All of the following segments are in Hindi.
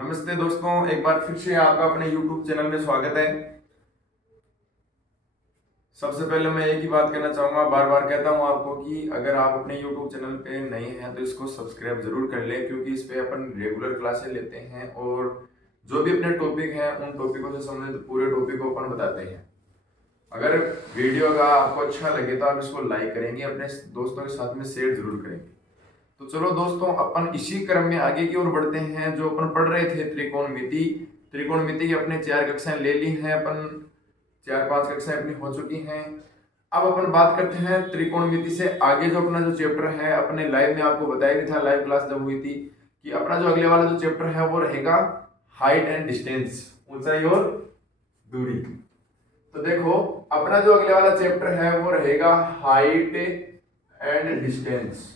नमस्ते दोस्तों, एक बार फिर से आपका अपने YouTube चैनल में स्वागत है। सबसे पहले मैं एक ही बात कहना चाहूंगा, बार बार कहता हूं आपको कि अगर आप अपने YouTube चैनल पे नए हैं तो इसको सब्सक्राइब जरूर कर लें, क्योंकि इस पे अपन रेगुलर क्लासेस लेते हैं और जो भी अपने टॉपिक हैं उन टॉपिकों से संबंधित पूरे टॉपिक को अपन बताते हैं। अगर वीडियो का आपको अच्छा लगे तो आप इसको लाइक करेंगे, अपने दोस्तों के साथ में शेयर जरूर करेंगे। तो चलो दोस्तों, अपन इसी क्रम में आगे की ओर बढ़ते हैं। जो अपन पढ़ रहे थे त्रिकोणमिति की अपने 4 कक्षाएं ले ली हैं अपन, 4-5 कक्षाएं अपनी हो चुकी हैं। अब अपन बात करते हैं त्रिकोणमिति से आगे जो अपना जो चैप्टर है, अपने लाइव में आपको बताया भी था, लाइव क्लास जब हुई थी, कि अपना जो अगले वाला जो चैप्टर है वो रहेगा हाइट एंड डिस्टेंस, ऊंचाई और दूरी। तो देखो, अपना जो अगले वाला चैप्टर है वो रहेगा हाइट एंड डिस्टेंस।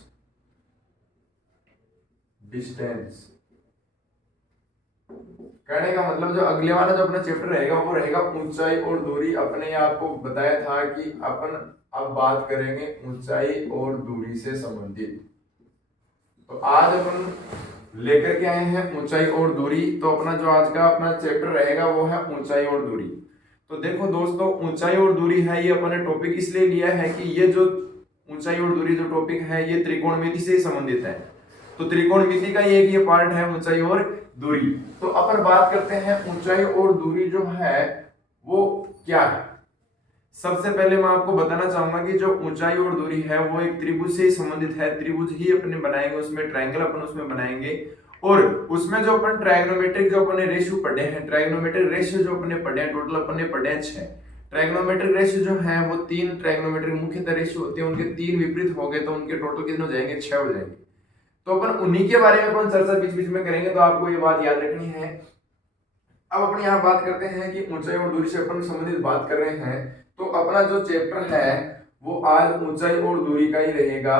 कहने का मतलब जो अगले वाला जो अपना चैप्टर रहेगा वो रहेगा ऊंचाई और दूरी। अपने आपको बताया था कि अपन अब बात करेंगे ऊंचाई और दूरी से संबंधित। तो आज अपन लेकर के आए हैं ऊंचाई और दूरी। तो अपना जो आज का अपना चैप्टर रहेगा वो है ऊंचाई और दूरी। तो देखो दोस्तों, ऊंचाई और दूरी है, ये अपने टॉपिक इसलिए लिया है कि ये जो ऊंचाई और दूरी जो टॉपिक है ये त्रिकोणमिति से संबंधित है। तो त्रिकोणमिति का एक ये पार्ट है ऊंचाई और दूरी। तो अपन बात करते हैं ऊंचाई और दूरी जो है वो क्या है। सबसे पहले मैं आपको बताना चाहूंगा कि जो ऊंचाई और दूरी है वो एक त्रिभुज से ही संबंधित है। त्रिभुज ही अपने बनाएंगे, उसमें ट्रायंगल अपन उसमें बनाएंगे, और उसमें जो अपन ट्रायगोनोमेट्रिक जो अपने रेशियो पढ़े हैं, ट्रायगोनोमेट्रिक रेशियो जो अपने पढ़े हैं, टोटल अपने पढ़े हैं 6। ट्रायगोनोमेट्रिक रेशियो जो है वो 3 ट्रायगोनोमेट्रिक मुख्यतः रेशियो होते हैं, उनके 3 विपरीत हो गए तो उनके टोटल कितने हो जाएंगे, 6 हो जाएंगे। तो अपन उन्हीं के बारे में अपन चर्चा बीच बीच में करेंगे, तो आपको ये बात याद रखनी है। अब अपन यहाँ बात करते हैं कि ऊंचाई और दूरी से अपन संबंधित बात कर रहे हैं, तो अपना जो चैप्टर है वो आज ऊंचाई और दूरी का ही रहेगा।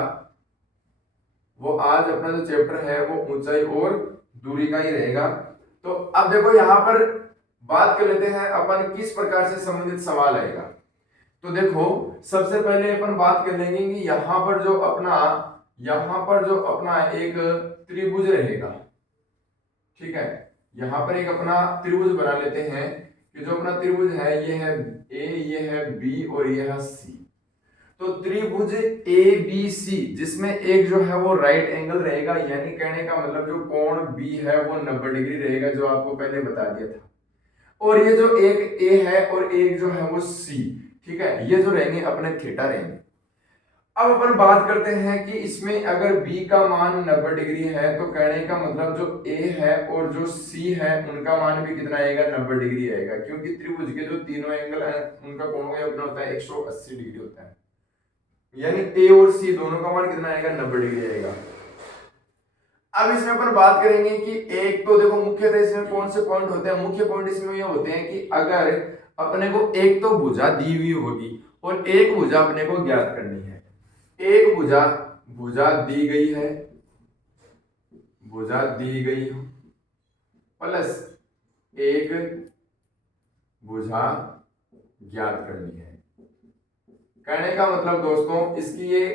वो आज अपना जो चैप्टर है वो ऊंचाई और दूरी का ही रहेगा। तो अब देखो, यहाँ पर बात कर लेते हैं अपन किस प्रकार से संबंधित सवाल आएगा। तो देखो, सबसे पहले अपन बात कर लेंगे कि यहाँ पर जो अपना एक त्रिभुज रहेगा, ठीक है। यहाँ पर एक अपना त्रिभुज बना लेते हैं कि जो अपना त्रिभुज है ये है ए, ये है बी और ये है सी। तो त्रिभुज ए बी सी जिसमें एक जो है वो राइट एंगल रहेगा, यानी कहने का मतलब जो कोण बी है वो 90 डिग्री रहेगा, जो आपको पहले बता दिया था। और ये जो एक ए है और एक जो है वो सी, ठीक है, ये जो रहेंगे अपने थीटा रहेंगे। अब अपन बात करते हैं कि इसमें अगर b का मान 90 डिग्री है तो कहने का मतलब जो a है और जो c है उनका मान भी कितना आएगा, 90 डिग्री आएगा, क्योंकि त्रिभुज के जो तीनों एंगल हैं उनका कोण अपना होता है 180 डिग्री होता है, यानी a और c दोनों का मान कितना आएगा, 90 डिग्री आएगा। अब इसमें अपन बात करेंगे कि एक तो देखो मुख्यतः इसमें कौन से पॉइंट होते हैं। मुख्य पॉइंट इसमें ये होते हैं कि अगर अपने को एक तो भुजा दी हुई होगी और एक भुजा अपने को ज्ञात करनी है। एक भुजा दी गई है, प्लस एक भुजा ज्ञात करनी है। कहने का मतलब दोस्तों, इसकी ये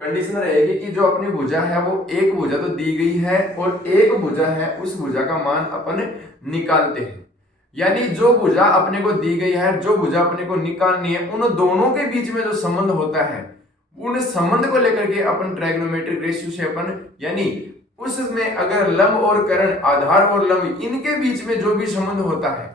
कंडीशन रहेगी कि जो अपनी भुजा है वो एक भुजा तो दी गई है और एक भुजा है, उस भुजा का मान अपन निकालते हैं। यानी जो भुजा अपने को दी गई है, जो भुजा अपने को निकालनी है, उन दोनों के बीच में जो संबंध होता है, उन संबंध को लेकर के अपन ट्रायगोनोमेट्रिक रेशियो से अपन, यानी उसमें अगर लंब और कर्ण, आधार और लंब, इनके बीच में जो भी संबंध होता है,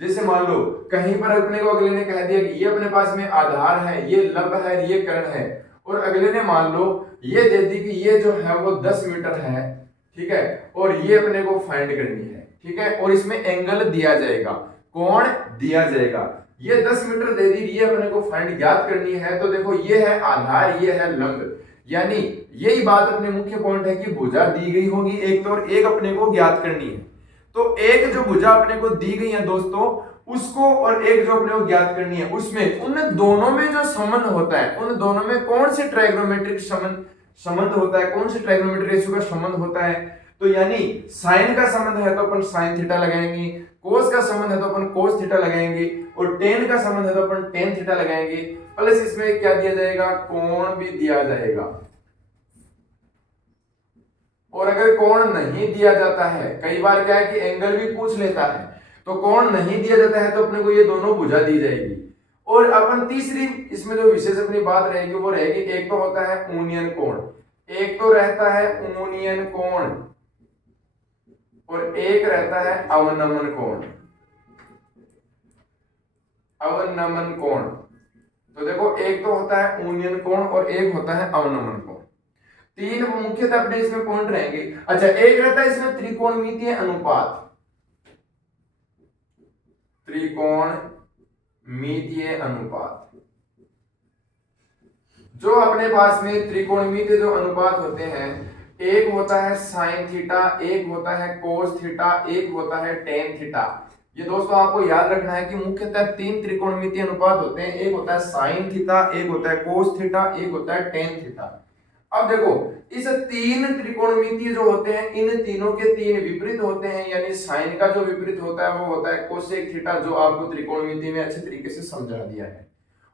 जैसे मान लो कहीं पर अपने को अगले ने कह दिया कि ये अपने पास में आधार है, ये लंब है, ये कर्ण है, और अगले ने मान लो ये दे दी कि ये जो है वो 10 मीटर है, ठीक है, और ये अपने को फाइंड करनी है, ठीक है, और इसमें एंगल दिया जाएगा, कोण दिया जाएगा, ये 10 मीटर दे दी, ये अपने को फाइंड ज्ञात करनी है। तो देखो, ये है आधार, ये है लंब, यानी यही बात अपने मुख्य पॉइंट है कि भुजा दी गई होगी एक तो, और एक अपने को ज्ञात करनी है। तो एक जो भुजा अपने को दी गई है दोस्तों, उसको और एक जो अपने को ज्ञात करनी है, उसमें उन दोनों में जो संबंध होता है, उन दोनों में कौन से ट्रायगोनोमेट्रिक संबंध होता है, कौन से ट्रायगोनोमेट्रिक रेशियो का संबंध होता है। तो यानी साइन का संबंध है तो अपन साइन थीटा लगाएंगे, कोस का संबंध है तो अपन कोस थीटा लगाएंगे, और टेन का संबंध है तो अपन टेन थीटा लगाएंगे, प्लस इसमें क्या दिया जाएगा, कोण भी दिया जाएगा। और अगर कोण नहीं दिया जाता है, कई बार क्या है कि एंगल भी पूछ लेता है, तो कोण नहीं दिया जाता है तो अपने को ये दोनों भुजा दी जाएगी। और अपन तीसरी इसमें जो विशेष अपनी बात रहेगी वो रहेगी, एक तो होता है ऊनियन कोण, एक तो रहता है ऊनियन कोण और एक रहता है अवनमन कोण। अवनमन कोण, तो देखो एक तो होता है ऊनियन कोण और एक होता है अवनमन कोण। तीन मुख्यतः अपने इसमें पॉइंट रहेंगे। अच्छा, एक रहता है इसमें त्रिकोणमितीय अनुपात, त्रिकोणमितीय अनुपात। जो अपने पास में त्रिकोणमितीय जो अनुपात होते हैं, एक होता है साइन थीटा, एक होता है कोस थीटा, एक होता है टेन थीटा। ये दोस्तों आपको याद रखना है कि मुख्यतः तीन त्रिकोणमितीय अनुपात होते हैं, एक होता है साइन थीटा, एक होता है कोस थीटा, एक होता है टेन थीटा। अब देखो इस तीन त्रिकोणमितीय जो होते हैं, इन तीनों के तीन विपरीत होते हैं, यानी साइन का जो विपरीत होता है वो होता है कोसेक थीटा, जो आपको त्रिकोणमितीय में अच्छे तरीके से समझा दिया है।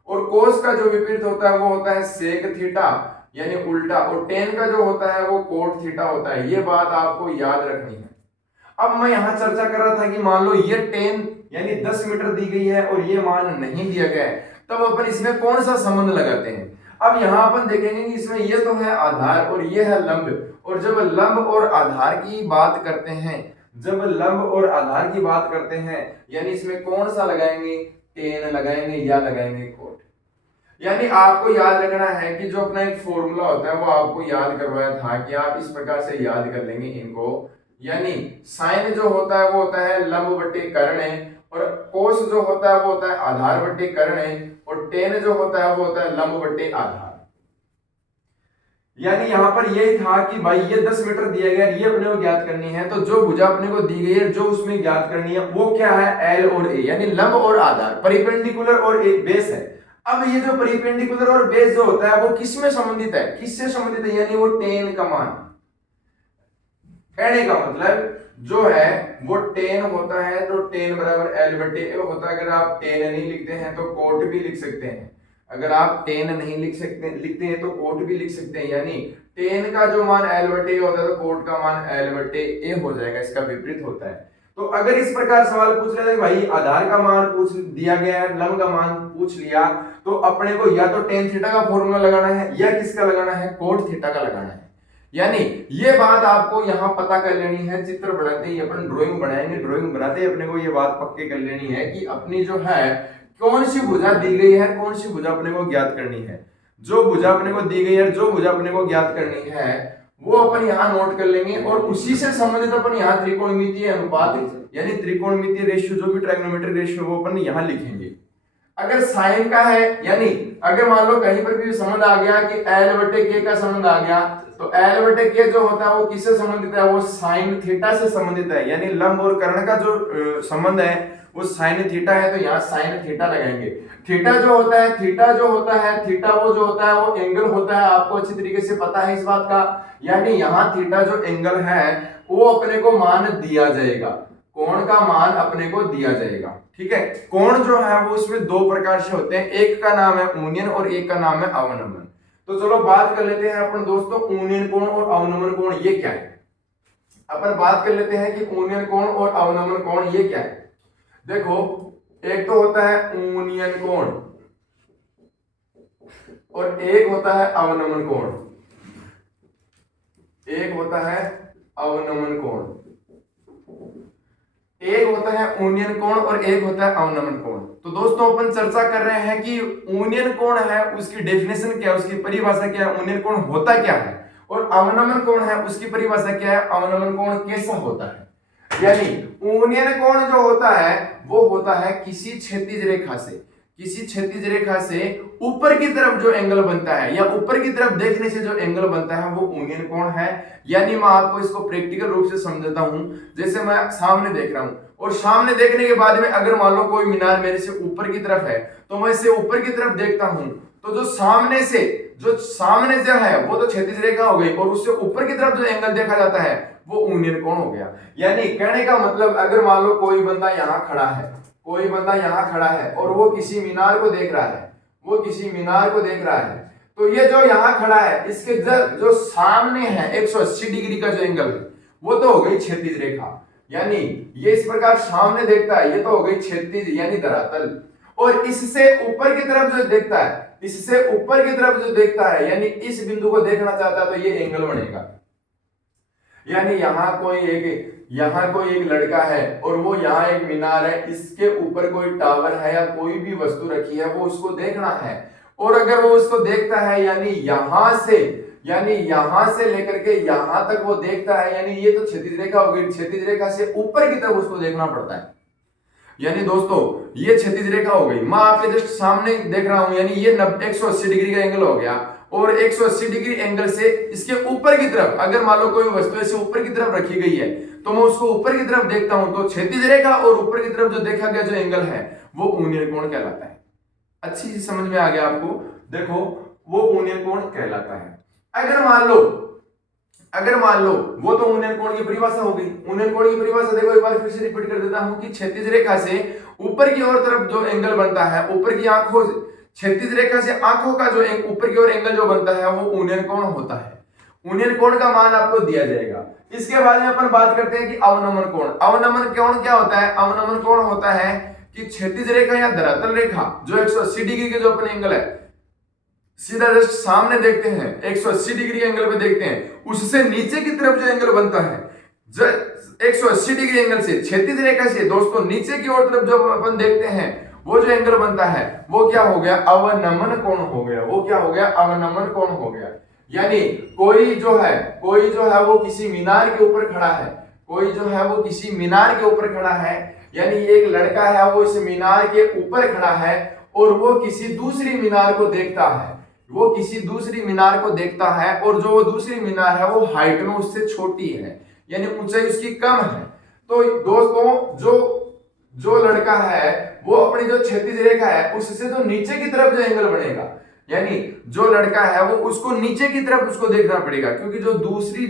और कोस का जो विपरीत होता है वो होता है सेक थीटा, यानी उल्टा। और टेन का जो होता है वो कोट थीटा होता है। ये बात आपको याद रखनी है। अब मैं यहां चर्चा कर रहा था कि मान लो ये टेन यानी 10 मीटर दी गई है और ये मान नहीं दिया गया है, तब अपन इसमें कौन सा संबंध लगाते हैं। अब यहां अपन देखेंगे कि इसमें ये तो है आधार और ये है लंब, और जब लंब और आधार की बात करते हैं, जब लंब और आधार की बात करते हैं, यानी इसमें कौन सा लगाएंगे, टेन लगाएंगे या लगाएंगे कोट। यानी आपको याद रखना है कि जो अपना एक फॉर्मूला होता है वो आपको याद करवाया था कि आप इस प्रकार से याद कर लेंगे इनको। यानी साइन जो होता है वो होता है लंब बटे कर्ण, और कोस जो होता है वो होता है आधार बटे कर्ण, और टेन जो होता है वो होता है लंब बटे आधार। यानी यहां पर यही था कि भाई ये 10 मीटर दिया गया, ये अपने को ज्ञात करनी है, तो जो भुजा अपने को दी गई है जो उसमें ज्ञात करनी है वो क्या है, एल और ए, यानी लंब और आधार, परिपेंडिकुलर और एक बेस है। अब ये जो परिपेंडिकुलर और बेस जो होता है वो किसमें संबंधित है, किससे संबंधित है, यानी वो टेन का मान। कहने का मतलब जो है वो टेन होता है, तो टेन बराबर एल बटे ए होता है। अगर आप टेन नहीं लिखते हैं तो कोट भी लिख सकते हैं, अगर आप टेन नहीं लिखते हैं तो कोट भी लिख सकते हैं। यानी टेन का जो मान एल बटे ए होता है तो कोट का मान एल बटे ए हो जाएगा, इसका विपरीत होता है। तो अगर इस प्रकार सवाल पूछ रहे हैं भाई आधार का मान पूछ दिया गया है, लंब का मान पूछ लिया, तो अपने को या तो टेन थीटा का फॉर्मूला लगाना है या किसका लगाना है, कोट थीटा का लगाना है। यानी ये बात आपको यहां पता कर लेनी है। चित्र बनाते ही अपन ड्राइंग बनाएंगे, ड्राइंग बनाते ही अपने को ये बात पक्के कर लेनी है कि अपनी जो है कौन सी भुजा दी गई है, कौन सी भुजा अपने को ज्ञात करनी है। जो भुजा अपने को दी गई है, जो भुजा अपने को ज्ञात करनी है वो अपन यहाँ नोट कर लेंगे, और उसी से संबंधित अपन यहाँ त्रिकोणमितीय अनुपात यानी त्रिकोणमितीय रेशियो, जो भी ट्राइगोनोमेट्रिक रेशियो वो अपन यहाँ लिखेंगे। अगर साइन का है, यानी अगर मान लो कहीं पर भी संबंध आ गया कि एल बटे के का संबंध आ गया, तो एल बटे के जो होता है वो किससे संबंधित है, वो साइन थीटा से संबंधित है। यानी लंब और कर्ण का जो संबंध है वो साइन थीटा है, तो यहाँ साइन थीटा लगाएंगे। थीटा जो होता है, थीटा जो होता है, थीटा वो जो होता है वो एंगल होता है, आपको अच्छी तरीके से पता है इस बात का। यानी यहाँ थीटा जो एंगल है वो अपने को मान दिया जाएगा, कोण का मान अपने को दिया जाएगा। ठीक है, कोण जो है वो इसमें दो प्रकार से होते हैं, एक का नाम है ऊनियन और एक का नाम है अवनमन। तो चलो बात कर लेते हैं अपन दोस्तों ऊनियन कोण और अवनमन कोण ये क्या है। अपन बात कर लेते हैं कि ऊनियन कोण और अवनमन कोण ये क्या है। देखो एक तो होता है ऊनियन कोण और एक होता है अवनमन कोण, एक होता है अवनमन कोण, एक होता है ऊनियन कोण और एक होता है अवनमन कोण। तो दोस्तों अपन चर्चा कर रहे हैं कि ऊनियन कोण है उसकी डेफिनेशन क्या है, उसकी परिभाषा क्या है, ऊनियन कोण होता क्या है, और अवनमन कोण है उसकी परिभाषा क्या है, अवनमन कोण कैसा होता है। यानी ऊनियन कोण जो होता है वो होता है किसी क्षैतिज रेखा से, किसी क्षैतिज रेखा से ऊपर की तरफ जो एंगल बनता है या ऊपर की तरफ देखने से जो एंगल बनता है वो ऊनियन कोण है। यानी मैं आपको इसको प्रैक्टिकल रूप से समझाता हूं। जैसे मैं सामने देख रहा हूं और सामने देखने के बाद में अगर मान लो कोई मीनार मेरे से ऊपर की तरफ है, तो मैं इसे ऊपर की तरफ देखता हूं, तो जो सामने जो है वो तो क्षैतिज रेखा हो गई, और उससे ऊपर की तरफ जो एंगल देखा जाता है वो ऊनियन कोण हो गया। यानी कहने का मतलब अगर मान लो कोई बंदा यहाँ खड़ा है, कोई बंदा यहाँ खड़ा है और वो किसी मीनार को देख रहा है, वो किसी मीनार को देख रहा है, तो ये जो यहाँ खड़ा है इसके जो सामने है 180 डिग्री का जो एंगल है वो तो हो गई क्षैतिज रेखा, यानी ये इस प्रकार सामने देखता है, ये तो हो गई क्षैतिज यानी धरातल। और इससे ऊपर की तरफ जो देखता है, इससे ऊपर की तरफ जो देखता है यानी इस बिंदु को देखना चाहता है तो ये एंगल बनेगा। यानी यहाँ कोई एक लड़का है और वो यहाँ एक मीनार है, इसके ऊपर कोई टावर है या कोई भी वस्तु रखी है, वो उसको देखना है। और अगर वो उसको देखता है यानी यहां से लेकर के यहां तक वो देखता है, यानी ये तो क्षैतिज रेखा हो गई, क्षैतिज रेखा से ऊपर की तरफ उसको देखना पड़ता है। यानी दोस्तों ये क्षैतिज रेखा हो गई, मैं आपके जस्ट सामने देख रहा हूं, यानी ये 180 डिग्री का एंगल हो गया। और 180 डिग्री एंगल से इसके ऊपर की तरफ अगर मान लो कोई वस्तु ऐसे ऊपर की तरफ रखी गई है तो मैं उसको ऊपर की तरफ देखता हूं, तो क्षैतिज रेखा और ऊपर की तरफ जो देखा गया जो एंगल है वो ऊर्ध्व कोण कहलाता है। अच्छी सी समझ में आ गया आपको, देखो वो ऊर्ध्व कोण कहलाता है। अगर मान लो वो तो ऊर्ध्व कोण की परिभाषा हो गई। ऊर्ध्व कोण की परिभाषा देखो एक बार फिर से रिपीट कर देता हूं कि क्षैतिज रेखा से ऊपर की ओर तरफ जो एंगल बनता है, ऊपर की आंखों क्षैतिज रेखा से आंखों का जो ऊपर की ओर एंगल जो बनता है वो ऊर्ध्व कोण होता है। ऊर्ध्व कोण का मान आपको दिया जाएगा। इसके बाद में अपन बात करते हैं कि अवनमन कोण। अवनमन कोण क्या होता है? अवनमन कोण होता है कि क्षैतिज रेखा या धरातल रेखा जो 180 डिग्री के जो अपन एंगल है सीधा जस्ट सामने देखते हैं, 180 डिग्री एंगल पे देखते हैं, उससे नीचे की तरफ जो एंगल बनता है, जो 180 डिग्री एंगल से क्षैतिज रेखा से दोस्तों नीचे की ओर तरफ जब अपन देखते हैं वो जो एंगल बनता है वो क्या हो गया? अवनमन कोण हो गया। वो क्या हो गया? अवनमन कोण हो गया। यानी कोई जो है वो किसी मीनार के ऊपर खड़ा है, कोई जो है वो किसी मीनार के ऊपर खड़ा है, यानी एक लड़का है वो इस मीनार के ऊपर खड़ा है और वो किसी दूसरी मीनार को देखता है, वो किसी दूसरी मीनार को देखता है और जो वो दूसरी मीनार है वो हाइट में उससे छोटी है, यानी ऊंचाई उसकी कम है। तो दोस्तों जो लड़का है वो अपनी जो क्षैतिज रेखा है उससे तो नीचे की तरफ जो एंगल बनेगा, यानी जो लड़का है वो उसको नीचे की तरफ उसको देखना पड़ेगा, क्योंकि जो दूसरी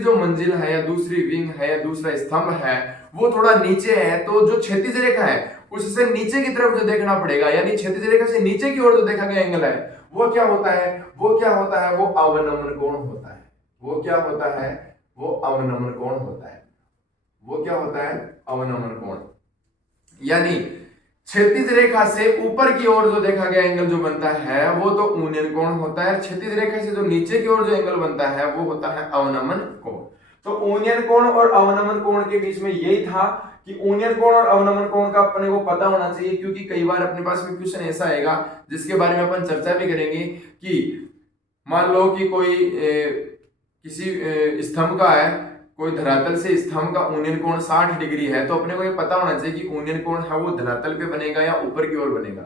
जो मंजिल है या दूसरी विंग है या दूसरा स्तंभ है वो थोड़ा नीचे है, तो जो क्षैतिज रेखा है उससे नीचे की तरफ जो देखना पड़ेगा, यानी क्षैतिज रेखा से नीचे की ओर जो देखा गया एंगल है वो क्या होता है? वो अवनमन कोण होता है। वो क्या होता है? वो अवनमन कोण होता है। वो क्या होता है? अवनमन कोण। यानी क्षैतिज रेखा से ऊपर की ओर जो देखा गया एंगल जो बनता है वो तो ऊर्ध्व कोण होता है, क्षैतिज रेखा से जो नीचे की ओर जो एंगल बनता है वो होता है अवनमन कोण। तो ऊर्ध्व कोण और अवनमन कोण के बीच में यही था कि ऊर्ध्व कोण और अवनमन कोण का अपने को पता होना चाहिए, क्योंकि कई बार अपने पास में क्वेश्चन ऐसा आएगा जिसके बारे में अपन चर्चा भी करेंगे कि मान लो कि कोई किसी स्तंभ का है, कोई धरातल से स्तंभ का ऊर्ध्व कोण 60 डिग्री है, तो अपने को ये पता होना चाहिए कि ऊर्ध्व कोण है वो धरातल पे बनेगा या ऊपर की ओर बनेगा।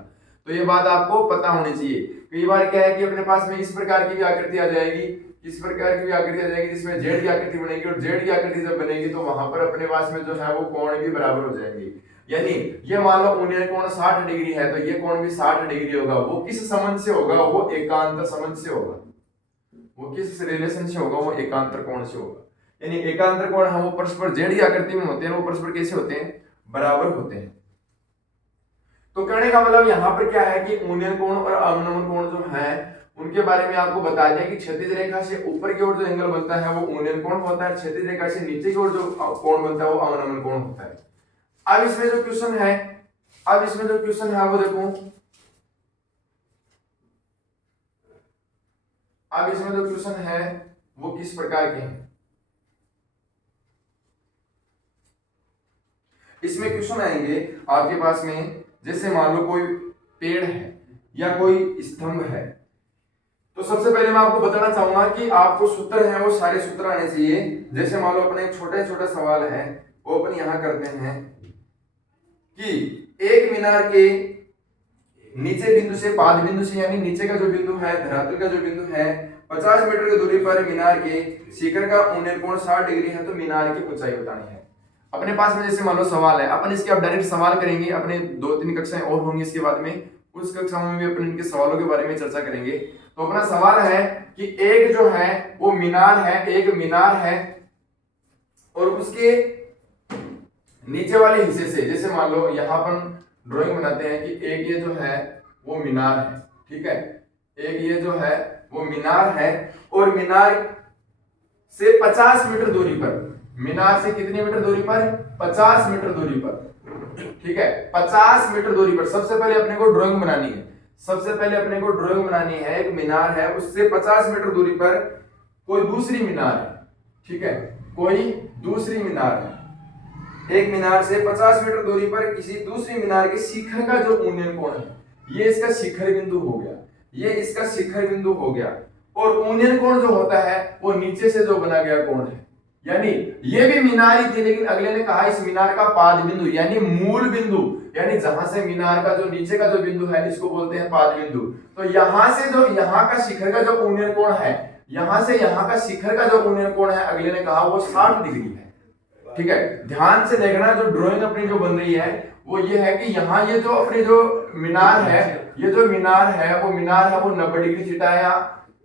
तो ये बात आपको पता होनी चाहिए। कई बार क्या है कि अपने पास में इस प्रकार की भी आकृति आ जाएगी, इस प्रकार की भी आकृति आ जाएगी जिसमें जेड की आकृति बनेगी, और जेड की आकृति जब बनेगी तो वहां पर अपने पास में जो है वो कोण भी बराबर हो जाएंगे। यानी ये मान लो ऊर्ध्व कोण 60 डिग्री है तो ये कोण भी 60 डिग्री होगा। वो किस संबंध से होगा? वो एकांतर संबंध से होगा। वो किस रिलेशन से होगा? वो एकांतर कोण से होगा। यानी एकांतर कोण है वो परस्पर जेड की आकृति में होते हैं, वो परस्पर कैसे होते हैं? बराबर होते हैं। तो कहने का मतलब यहाँ पर क्या है कि ऊर्ध्व कोण और अवनमन कोण जो है उनके बारे में आपको बता दिया कि क्षैतिज रेखा से ऊपर की ओर जो एंगल बनता है वो ऊर्ध्व कोण होता है, क्षैतिज रेखा से नीचे की ओर जो कोण बनता है वो अवनमन कोण होता है। अब इसमें जो क्वेश्चन है वो देखो, अब इसमें जो क्वेश्चन है वो किस प्रकार के हैं। इसमें क्वेश्चन आएंगे आपके पास में, जैसे मान लो कोई पेड़ है या कोई स्तंभ है, तो सबसे पहले मैं आपको बताना चाहूंगा कि आपको सूत्र है वो सारे सूत्र आने चाहिए। जैसे मान लो अपने एक छोटा सवाल है वो अपन यहां करते हैं कि एक मीनार के नीचे बिंदु से पाद बिंदु से, यानी नीचे का जो बिंदु है धरातल का जो बिंदु है 50 मीटर की दूरी पर मीनार के शिखर का ऊर्ध्व कोण 60 डिग्री है, तो मीनार की ऊंचाई बतानी है। अपने पास में जैसे मान लो सवाल है, अपन इसके अब डायरेक्ट सवाल करेंगे, अपने 2-3 कक्षाएं और होंगी इसके बाद में, उस कक्षा में भी अपन इनके सवालों के बारे में चर्चा करेंगे। तो अपना सवाल है कि एक जो है वो मीनार है, एक मीनार है और उसके नीचे वाले हिस्से से, जैसे मान लो यहाँ अपन ड्राइंग बनाते हैं कि एक ये जो है वो मीनार है, ठीक है, एक ये जो है वो मीनार है, और मीनार से 50 मीटर दूरी पर, मीनार से कितनी मीटर दूरी पर, 50 मीटर दूरी पर, ठीक है, 50 मीटर दूरी पर सबसे पहले अपने को ड्राइंग बनानी है। सबसे पहले अपने को ड्राइंग बनानी है, एक मीनार है, उससे 50 मीटर दूरी पर कोई दूसरी मीनार है, ठीक है, कोई दूसरी मीनार है। एक मीनार से 50 मीटर दूरी पर किसी दूसरी मीनार के शिखर का जो उन्नयन कोण है, ये इसका शिखर बिंदु हो गया, ये इसका शिखर बिंदु हो गया। और उन्नयन कोण जो होता है वो नीचे से जो बना गया कोण है, यानी ये भी मीनार ही थी, लेकिन अगले ने कहा इस मीनार का पाद बिंदु यानी मूल बिंदु, यानी जहां से मीनार का जो नीचे का जो बिंदु है इसको बोलते हैं पाद बिंदु। तो यहां से जो यहाँ का शिखर का जो उन्नयन कोण है, यहां से यहाँ का शिखर का जो उन्नयन कोण है, अगले ने कहा वो 60 डिग्री है, ठीक है। ध्यान से देखना, जो ड्राइंग अपनी जो बन रही है वो ये है कि यहाँ ये जो अपनी जो मीनार है, ये जो मीनार है वो मीनार है वो 90 डिग्री थीटा है,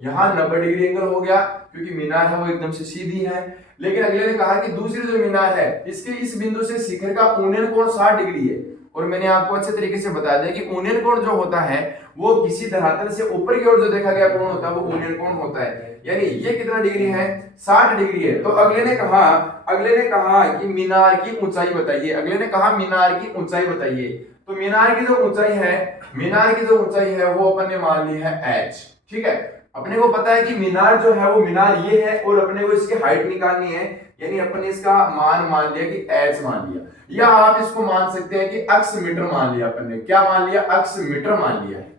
यहाँ 90 डिग्री एंगल हो गया क्योंकि मीनार है वो एकदम से सीधी है। लेकिन अगले ने कहा कि दूसरी जो मीनार है इसके इस बिंदु से शिखर का उन्नयन कोण 60 डिग्री है, और मैंने आपको अच्छे तरीके से बता दिया कि उन्नयन कोण जो होता है वो किसी धरातल से ऊपर की ओर जो देखा गया कोण होता है वो उन्नयन कोण होता है। यानी ये कितना डिग्री है, 60 डिग्री है। तो अगले ने कहा कि मीनार की ऊंचाई बताइए, अगले ने कहा मीनार की ऊंचाई बताइए। तो मीनार की जो ऊंचाई है वो अपन ने मान ली है h, ठीक है। अपने को पता है कि मीनार जो है वो मीनार ये है, और अपने को इसकी हाइट निकालनी है, यानी अपने इसका मान लिया कि h मान लिया, या आप इसको मान सकते हैं कि अक्ष मीटर मान लिया। अपन ने क्या मान लिया, अक्ष मीटर मान लिया है।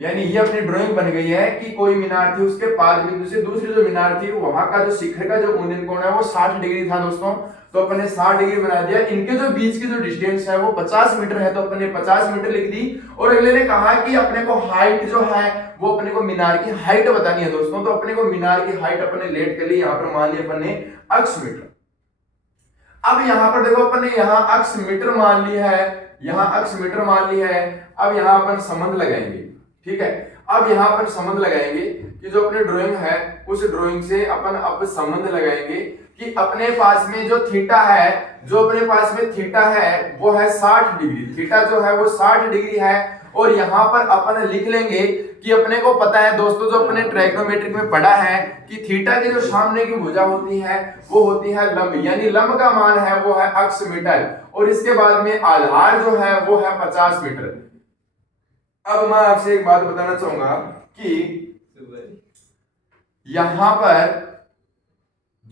यानी ये अपनी ड्राइंग बन गई है कि कोई मीनार थी, उसके पाद बिंदु से दूसरी जो मीनार थी वहां का जो शिखर का जो उन्नयन कोण है वो 60 डिग्री था दोस्तों। तो अपन ने 60 डिग्री बना दिया। इनके जो बीच की जो डिस्टेंस है वो 50 मीटर है, तो अपन ने 50 मीटर लिख दी। और अगले ने कहा कि अपने को हाइट जो है वो अपने को मीनार की हाइट बतानी है दोस्तों। तो अपने को मीनार की हाइट अपने लेट कर ली, यहाँ पर मान लिया अपन ने अक्ष मीटर। अब यहाँ पर देखो अपन ने यहाँ अक्ष मीटर मान ली है, यहाँ अक्ष मीटर मान ली है। अब यहाँ अपन संबंध लगाएंगे, ठीक है। अब यहाँ अपन संबंध लगाएंगे कि जो अपनी ड्राइंग है उस ड्राइंग से अपन अब संबंध लगाएंगे कि अपने पास में जो थीटा है, वो है 60 डिग्री। थीटा जो है वो 60 डिग्री है। और यहाँ पर अपन लिख लेंगे कि अपने को पता है दोस्तों, जो अपने ट्राइगोनोमेट्रिक में पढ़ा है कि थीटा की जो सामने की भुजा होती है वो होती है लंब, यानी लंब का मान है वो है अक्ष मीटर, और इसके बाद में आधार जो है वो है 50 मीटर। अब मैं आपसे एक बात बताना चाहूंगा कि यहां पर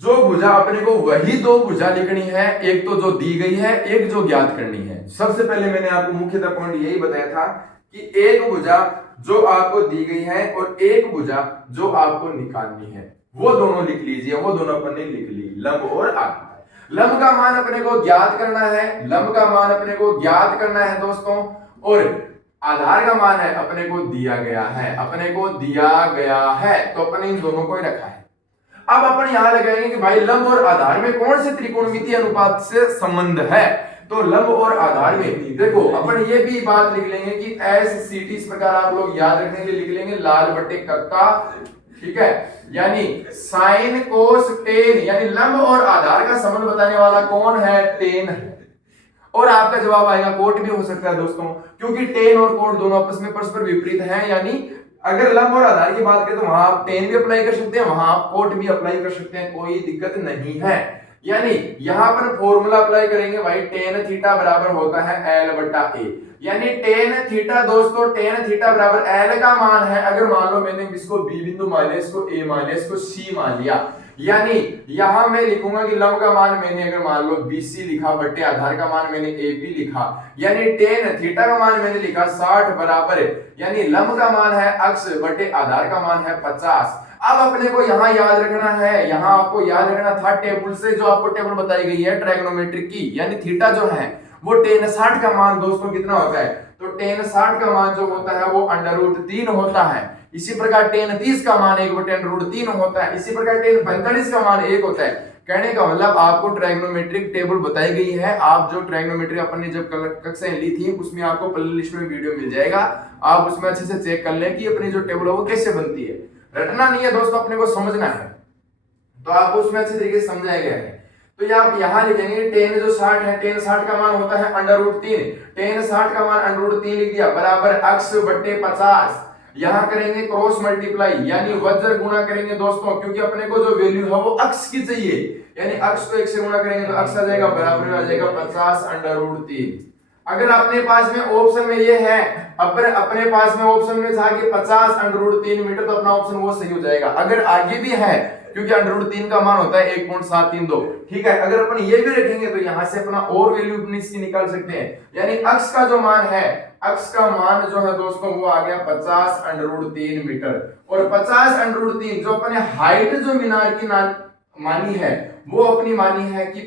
जो भुजा अपने को वही दो भुजा लिखनी है, एक तो जो दी गई है, एक जो ज्ञात करनी है। सबसे पहले मैंने आपको मुख्यतः पॉइंट यही बताया था कि एक भुजा जो आपको दी गई है और एक भुजा जो आपको निकालनी है, वो दोनों लिख लीजिए। वो दोनों अपन ने लिख ली, लंब और आधार। लंब का मान अपने को ज्ञात करना है, दोस्तों, और आधार का मान है अपने को दिया गया है, तो अपने इन दोनों को ही रखा है। अब अपन यहां लगाएंगे कि भाई लंब और आधार में कौन से त्रिकोणमितीय अनुपात से संबंध है। तो लंब और आधार में देखो अपन ये भी बात लिख लेंगे कि SCT, इस प्रकार आप लोग याद रखने के लिए लिख लेंगे लाल बटे कक्का, ठीक है। यानी साइन कोस टेन, यानी लंब और आधार का संबंध बताने वाला कौन है, टेन है। और आपका जवाब आएगा कोट भी हो सकता है दोस्तों, क्योंकि टेन और कोट दोनों आपस में परस्पर विपरीत हैं। यानी अगर लंब और आधार की बात करें तो वहां आप टेन भी अप्लाई कर सकते हैं, वहां आप कोट भी अप्लाई कर सकते हैं, कोई दिक्कत नहीं है। यानी यहां पर फॉर्मूला अप्लाई करेंगे भाई, टेन थीटा बराबर होता है L बटा A। यानी टेन थीटा दोस्तों, टेन थीटा बराबर L का मान है। अगर मान लो मैंने इसको B बिंदु मान लिया, इसको A मान लिया, इसको C मान लिया, यानी यहां मैं लिखूंगा कि लंब का मान मैंने अगर मान लो BC लिखा बटे आधार का मान मैंने AB लिखा, यानी टेन थीटा का मान मैंने लिखा 60 बराबर, यानी लंब का मान है अक्ष बटे आधार का मान है 50। अब अपने को यहाँ याद रखना है, यहाँ आपको याद रखना था टेबल से, जो आपको टेबल बताई गई है ट्राइगोनोमेट्रिक की, यानी थीटा जो है वो टेन 60 का मान दोस्तों कितना होता है, तो टेन 60 का मान जो होता है वो √3 होता है। इसी प्रकार टेन 30 का मान 1/√3 होता है। इसी प्रकार टेन 45 का मान 1 होता है। कहने का मतलब आपको ट्राइगोनोमेट्रिक टेबल बताई गई है। आप जो ट्राइगोनोमेट्री अपन ने जब कक्षाएं ली थी उसमें आपको प्ले लिस्ट में वीडियो मिल जाएगा, आप उसमें अच्छे से चेक कर लें कि अपनी जो टेबल है वो कैसे बनती है। रटना नहीं है दोस्तों, अपने को समझना है, तो आपको उसमें अच्छे तरीके से समझाया गया है। तो ये आप यहां लिखेंगे टेन जो 60 है, टेन 60 का मान होता है √3, टेन 60 का मान √3 लिख दिया बराबर अक्ष बटे 50। यहाँ करेंगे क्रॉस मल्टीप्लाई यानी वज्र गुणा करेंगे दोस्तों, क्योंकि अपने को जो वैल्यू है वो अक्ष की चाहिए, यानी अक्ष को 1 से गुणा करेंगे तो अक्ष आ जाएगा बराबर में आ जाएगा 50√3। अगर अपने पास में ऑप्शन में ये है, अपने पास में ऑप्शन में था कि 50√3 मीटर, तो अपना ऑप्शन वो सही हो जाएगा। अगर आगे भी है, क्योंकि √3 का मान होता है 1.732, ठीक है, अगर अपन ये भी रखेंगे तो यहाँ से अपना और वैल्यू अपनी इसकी निकाल सकते हैं, यानी अक्ष का जो मान है, अक्ष का मान जो है दोस्तों वो आ गया 50√3 मीटर। और 50√3 जो अपने हाइट जो मीनार की मानी है वो अपनी मानी है कि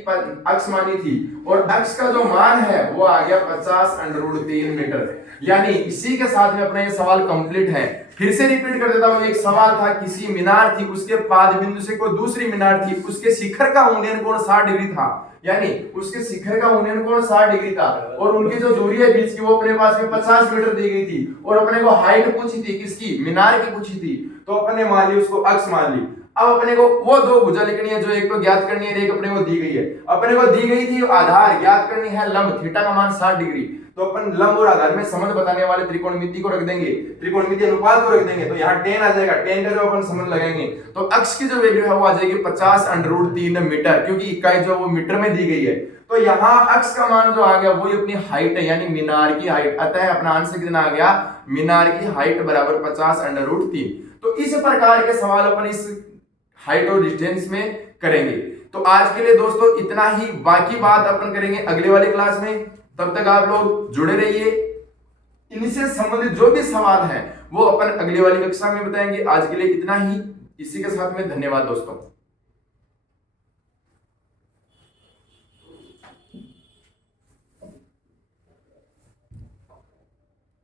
अक्ष मानी थी, और अक्ष का जो मान है वो आ गया 50√3 मीटर। यानी इसी के साथ में अपना ये सवाल कंप्लीट है। फिर से रिपीट कर देता हूं, एक सवाल था, किसी मीनार थी, उसके पाद बिंदु से कोई दूसरी मीनार थी, उसके शिखर का उन्नयन कोण 60 डिग्री था, यानी उसके शिखर का उन्नयन कोण 60 डिग्री था, और उनकी जो दूरी है बीच की वो अपने पास में 50 मीटर दी गई थी, और अपने को हाइट पूछी थी किसकी, मीनार की पूछी थी, तो अपने मान ली उसको अक्ष मान ली। अब अपने को वो दो भुजा लिखनी है, जो एक को ज्ञात करनी है, एक अपने को दी गई है। अपने को दी गई थी आधार, ज्ञात करनी है लंब, थीटा का मान 60 डिग्री, तो अपन लंब और आधार में संबंध बताने वाले त्रिकोणमिति को रख देंगे, त्रिकोणमिति अनुपात को रख देंगे, तो यहाँ tan आ जाएगा, tan का जो अपन संबंध लगाएंगे तो अक्ष की जो वैल्यू है वो आ जाएगी 50√3 मीटर, क्योंकि इकाई जो वो मीटर में दी गई है। तो यहाँ अक्ष का मान जो आ गया वो अपनी हाइट है, यानी मीनार की हाइट, अतः अपना आंसर कितना आ गया, मीनार की हाइट बराबर 50√3। तो इस प्रकार के सवाल अपन इस हाइट और डिस्टेंस में करेंगे। तो आज के लिए दोस्तों इतना ही, बाकी बात अपन करेंगे अगले वाली क्लास में। तब तक आप लोग जुड़े रहिए, इनसे संबंधित जो भी सवाल है वो अपन अगली वाली कक्षा में बताएंगे। आज के लिए इतना ही, इसी के साथ में धन्यवाद दोस्तों।